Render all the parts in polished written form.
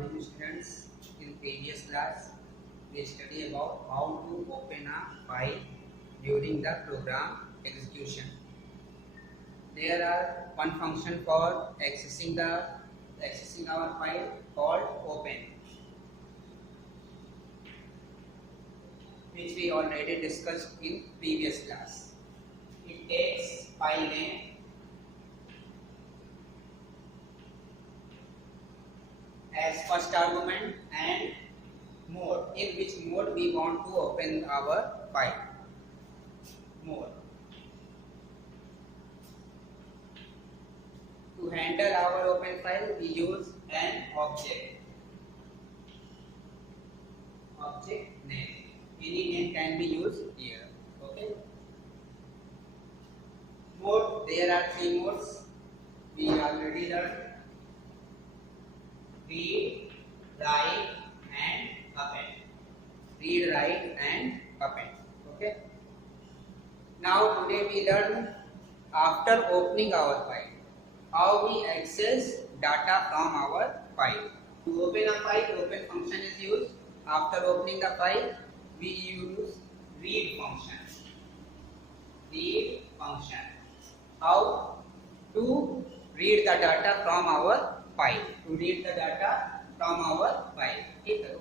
morning students. In previous class, we studied about how to open a file during the program execution. There are one function for accessing our file called open, which we already discussed in previous class. It takes file name as first argument and mode, in which mode we want to open our file. Mode. To handle our open file, we use an object. Object name. Any name can be used here. Okay. Mode. There are three modes. We already learned. Read, write, and append. Read, write, and append. Okay. Now today we learn after opening our file, how we access data from our file. To open a file, open function is used. After opening the file, we use read function. Read function. How to read the data from our file. To read the data from our file. ठीक है.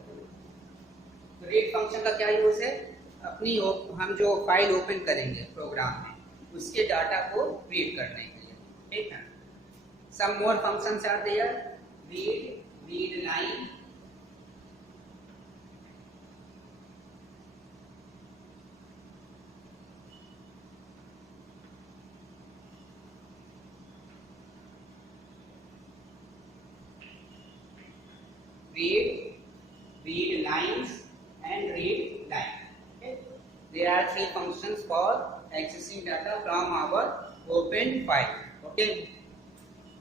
तो read function का क्या use है? हम जो file open करेंगे programme में, उसके डाटा को रीड करने के लिए. ठीक है. Some more functions are there. Read line, read lines, and read line. Okay. There are three functions for accessing data from our open file. Okay.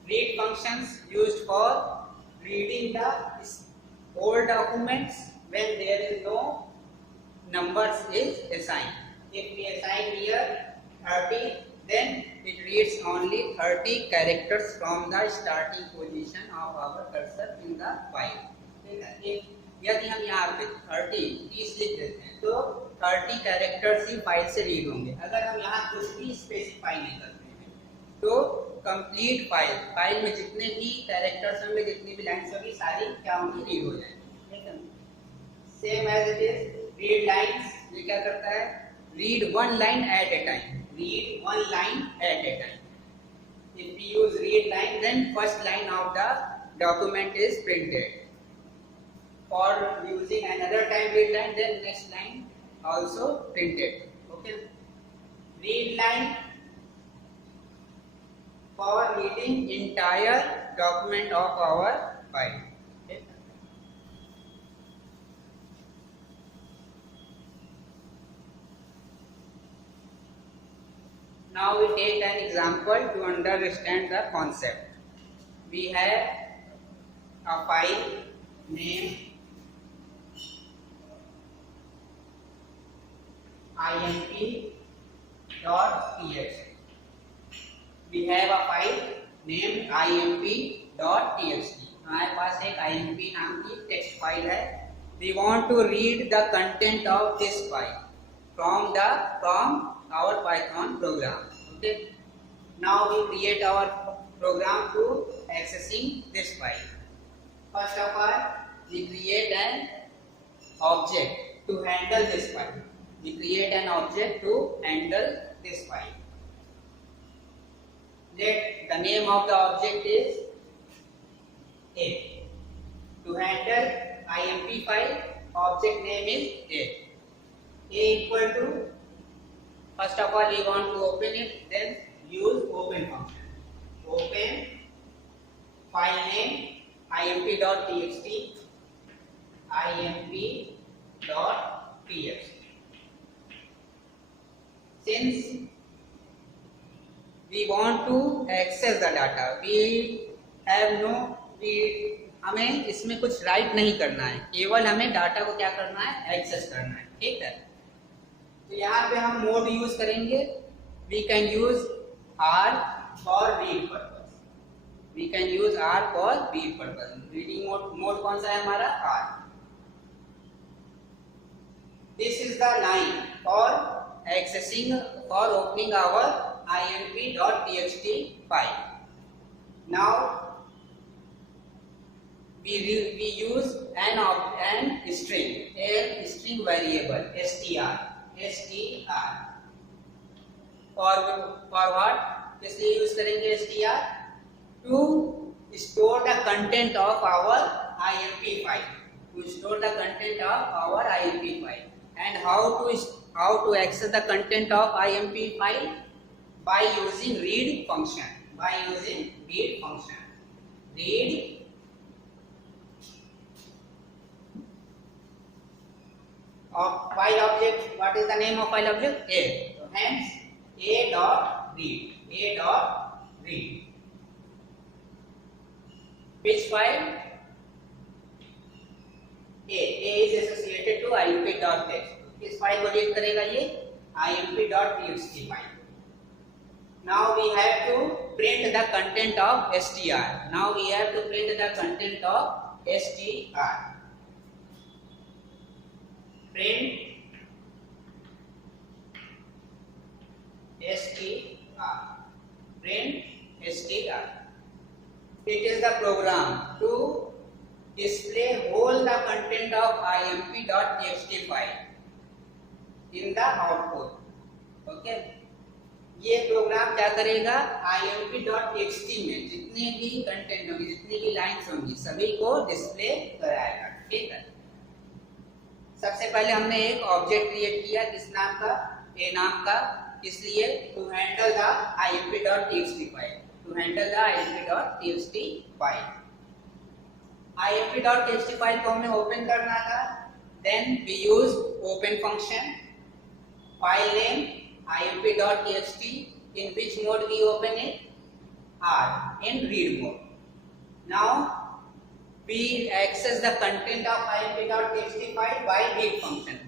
Read functions used for reading the old documents when there is no numbers is assigned. If we assign here 30, then it reads only 30 characters from the starting position of our cursor in the file. यदि हम यहाँ पे 30 लिख देते हैं तो 30 characters ही file से read होंगे. अगर हम यहाँ कुछ भी स्पेसिफाई नहीं करते हैं तो कंप्लीट फाइल में जितने भी कैरेक्टर्स होंगे, जितनी भी लाइन्स होंगी, सारी क्या होंगी? रीड हो जाएंगी. Same as it is read lines. ये क्या करता है? Read one line at a time. Read one line at a time. If we use read line, then first line of the document is printed. For using another time read line, then next line also printed. Okay. Read line for reading entire document of our file. Okay. Now we take an example to understand the concept. We have a file name imp.txt. We have a file named imp.txt. हमारे पास एक imp नाम की text file है. We want to read the content of this file from our Python program. Okay. Now we create our program to accessing this file. First of all, we create an object to handle this file. We create an object to handle this file. Let the name of the object is A. To handle imp file, object name is A. A equal to, first of all we want to open it, then use open function. Open file name imp.txt. imp.txt. Since we want to access the data, हमें इसमें कुछ right नहीं करना है, केवल हमें data को क्या करना है? एक्सेस करना है. ठीक है. तो यहाँ पे हम मोड यूज करेंगे. We can use R for read purpose. We can use R for read purpose. Reading mode कौन सा है हमारा? R. This is the line for accessing for opening our imp.txt file. Now we use an string variable str for what? इसलिए use करेंगे str to store the content of our imp file. To store the content of our imp file. And how to access the content of imp file? By using read function. Read of file object. What is the name of file object? A. So hence a.read. Which file? A is associated to imp.txt. किस file को read करेगा ये? imp.txt file. Now we have to print the content of str. Print str. It is the program to display whole the content of imp.txt file in the output. Okay. ये programme क्या करेगा? imp.txt में जितने भी content होंगे, जितनी भी lines होंगी, सभी को डिस्प्ले कराएगा. ठीक है. सबसे पहले हमने एक ऑब्जेक्ट क्रिएट किया किस नाम का? ए नाम का. इसलिए to handle the imp.txt file. imp.txt file को हमें ओपन करना था. Then we use open function. File name imp.txt. In which mode we open it? R, in read mode. Now we access the content of imp.txt file by read function.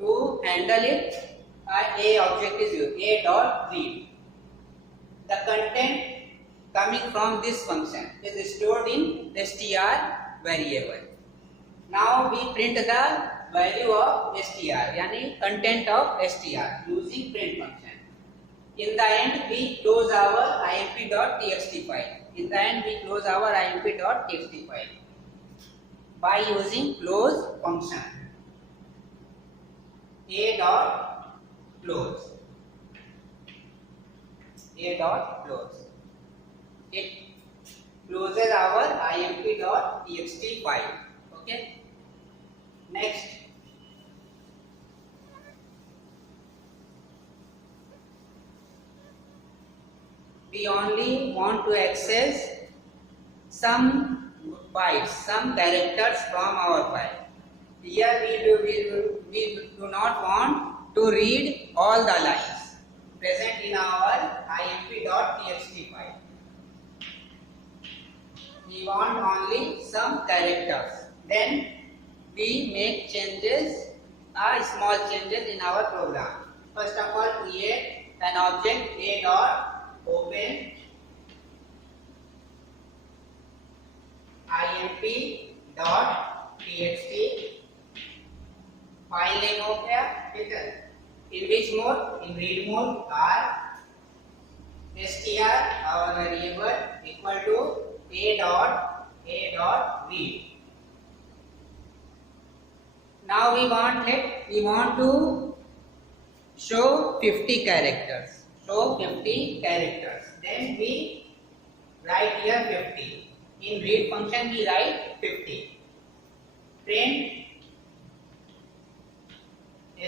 To handle it, a object is used, a.read. The content coming from this function is stored in the str variable. Now we print the value of str, yani content of str using print function. In the end we close our imp.txt file. By using close function. a.close. It closes our imp.txt file. Okay. Next, we only want to access some bytes, some characters from our file. Here we do not want to read all the lines present in our imp.txt file. We want only some characters. Then we make small changes in our program. First of all, create an object a.open imp.txt. File name हो गया. ठीक है. In which mode? In read mode. R str our variable equal to a.read. Now we want to show 50 characters. Then we write here 50. In read function we write 50. Print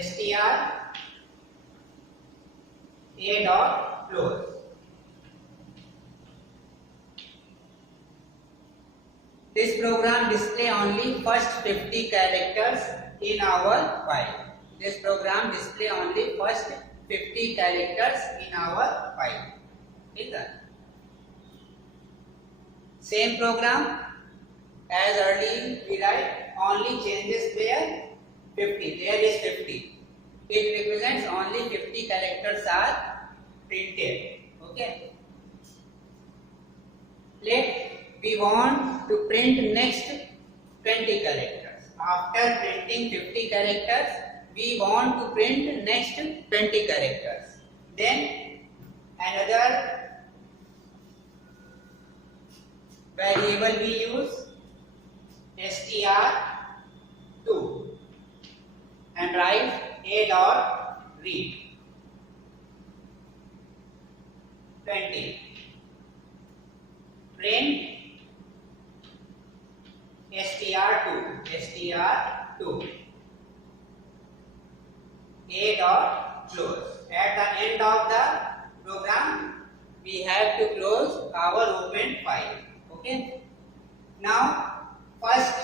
str a.close. This program display only first 50 characters in our file. ठीक है. Same program as earlier we write, only changes there 50. There is 50. It represents only 50 characters are printed. Okay. Let we want to print next 20 characters. After printing 50 characters, we want to print next 20 characters. Then another variable we use str2 and write a dot read 20. Print str2 a dot close. At the end of the program, we have to close our open file. Okay. Now, first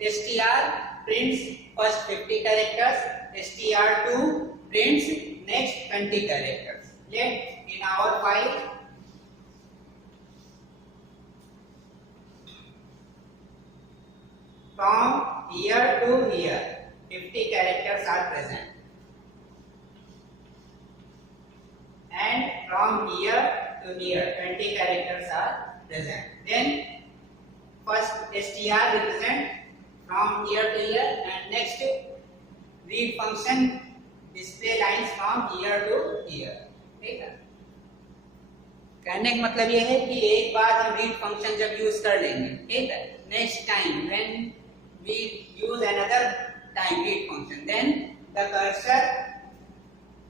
str prints first 50 characters. str2 prints next 20 characters. Let in our file from here to here 50 characters are present. And from here to here 20 characters are present. Then first str represent from here to here and next read function display lines from here to here. ठीक है. कहने का मतलब ये है कि एक बार हम read function जब यूज कर लेंगे, ठीक है, next time when we use another time read function, then the cursor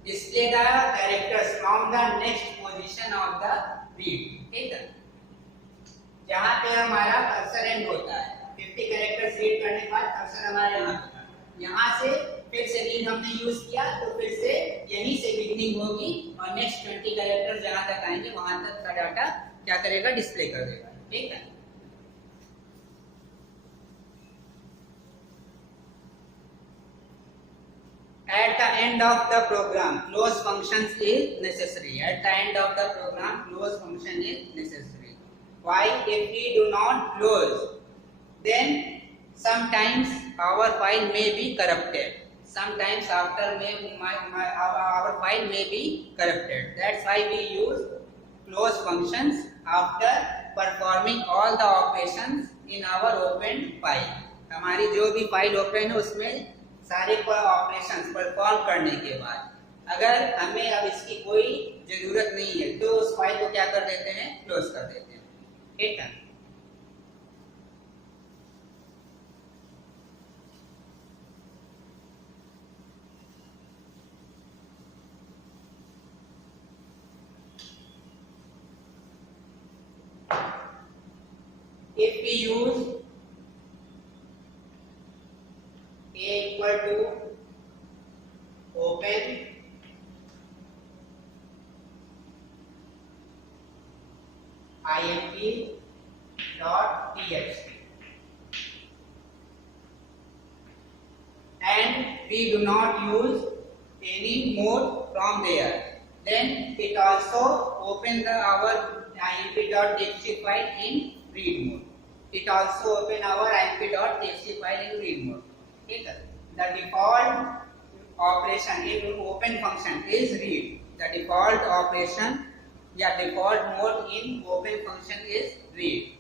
display the characters from the next position of the read. ठीक है. जहाँ पे हमारा कर्सर एंड होता है 50 कैरेक्टर्स रीड करने के बाद कर्सर हमारा यहाँ होता है. यहाँ से फिर से रीड हमने यूज किया तो फिर से यहीं से बिगिनिंग होगी और नेक्स्ट 20 कैरेक्टर्स जहाँ तक आएंगे वहां तक का डाटा क्या करेगा, डिस्प्ले कर देगा. ठीक है. At the end of the program, close functions is necessary. At the end of the program, close function is necessary. Why? If we do not close, then sometimes our file may be corrupted. Sometimes our file may be corrupted. That's why we use close functions after performing all the operations in our open file. हमारी जो भी file open है उसमें सारे operations perform करने के बाद अगर हमें अब इसकी कोई जरूरत नहीं है तो उस फाइल को क्या कर देते हैं, क्लोज कर देते हैं. ठीक है. If we use a equal to open imp.txt and we do not use any mode from there, then it also opens our imp.txt file in read mode. It also open our imp.txt file in read mode. ठीक है. The default operation in open function is read. The default operation या default mode in open function is read.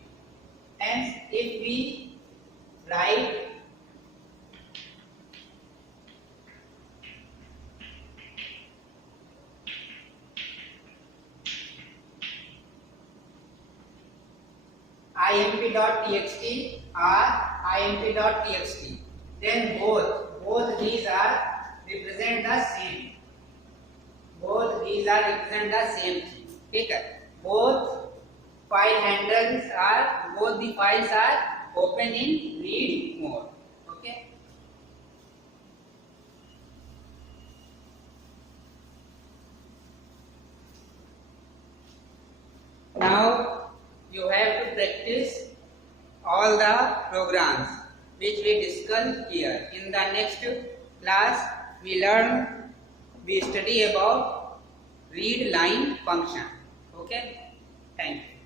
Hence, if we write imp.txt or imp.txt, then both these are represent the same. Both these are represent the same thing. ठीक है. Both file handles are, both the files are open in read mode. Okay. Now you have to practice all the programs which we discussed here. In the next class, we study about read line function. Okay, thank you.